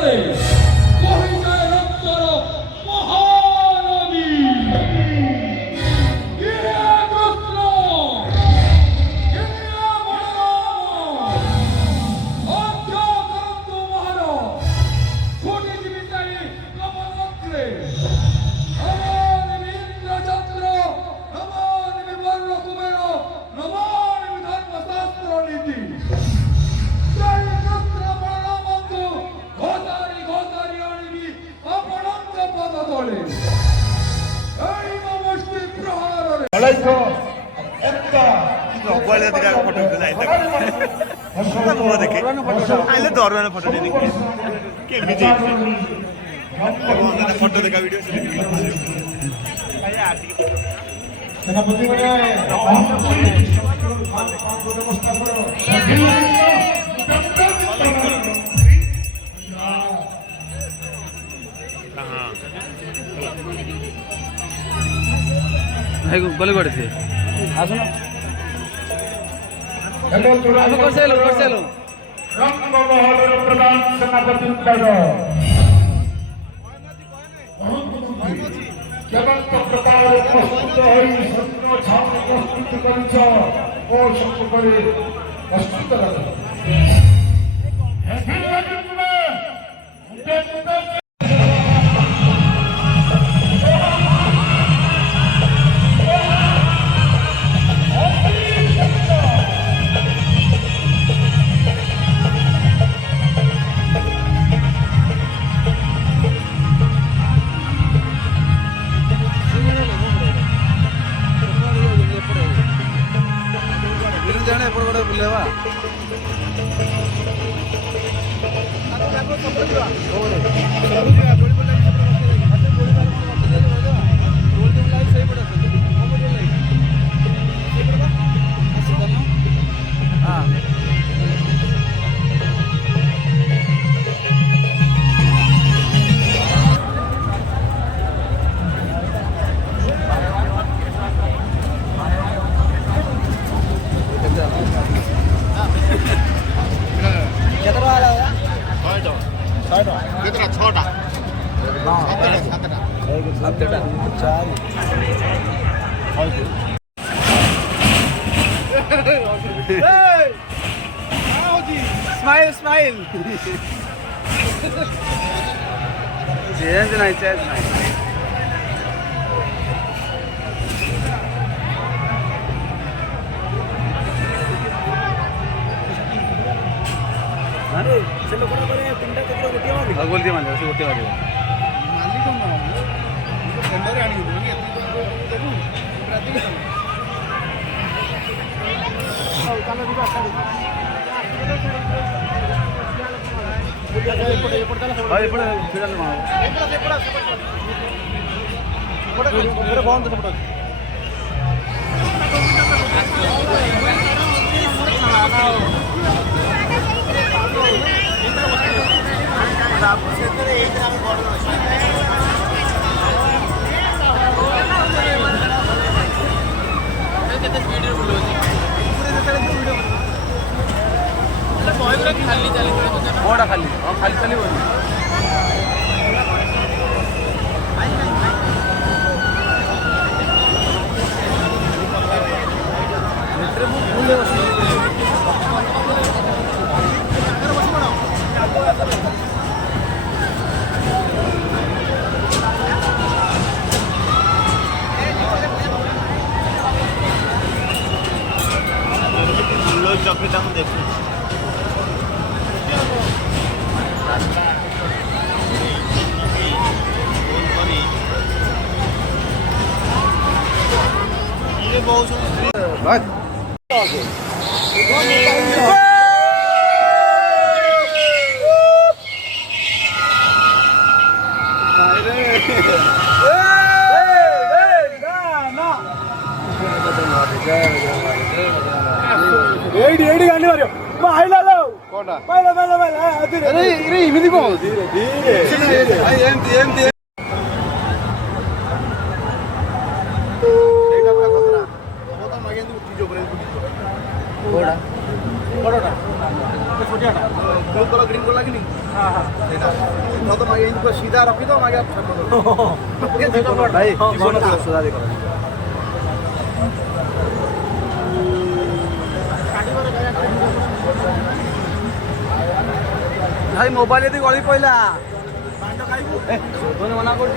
করে বহে যায় রক্তর মহানদী। फोटो देखा वीडियो গলে পড়েছে আসো না করছে এলো রঙ্গমহলের প্রধান সেনাপতি কেবন্ত প্রকার প্রস্তুত হয়ে সৈন্য ছাত্র প্রস্তুত করেছ ও সঙ্গে করে প্রস্তুত बुलेवा छोटा स्माइल स्माइल चेंज नहीं से लोग तीनटा कचरा गोटे मारे गोटे मारे से गोटे मारे मालिक टेंडर आनी खाली खाली खाली चली चॉकलेट हम देखो ये बहुत ఏడి గాని మరి మహిళలు కోట మహిళ అరే ఇరే ఇమిది కో ధీరే ధీరే ఏంటి ఏంటి ఏడా కదరా ఓట మగేందు తీజో బ్రేక్ కోడా కోడట छोटियाटा ब्लू कलर ग्रीन कलर लागिनी हां सीधा रखी दो भाई सुधा देखो भाई मोबाइल यदि गली पड़ा मना कर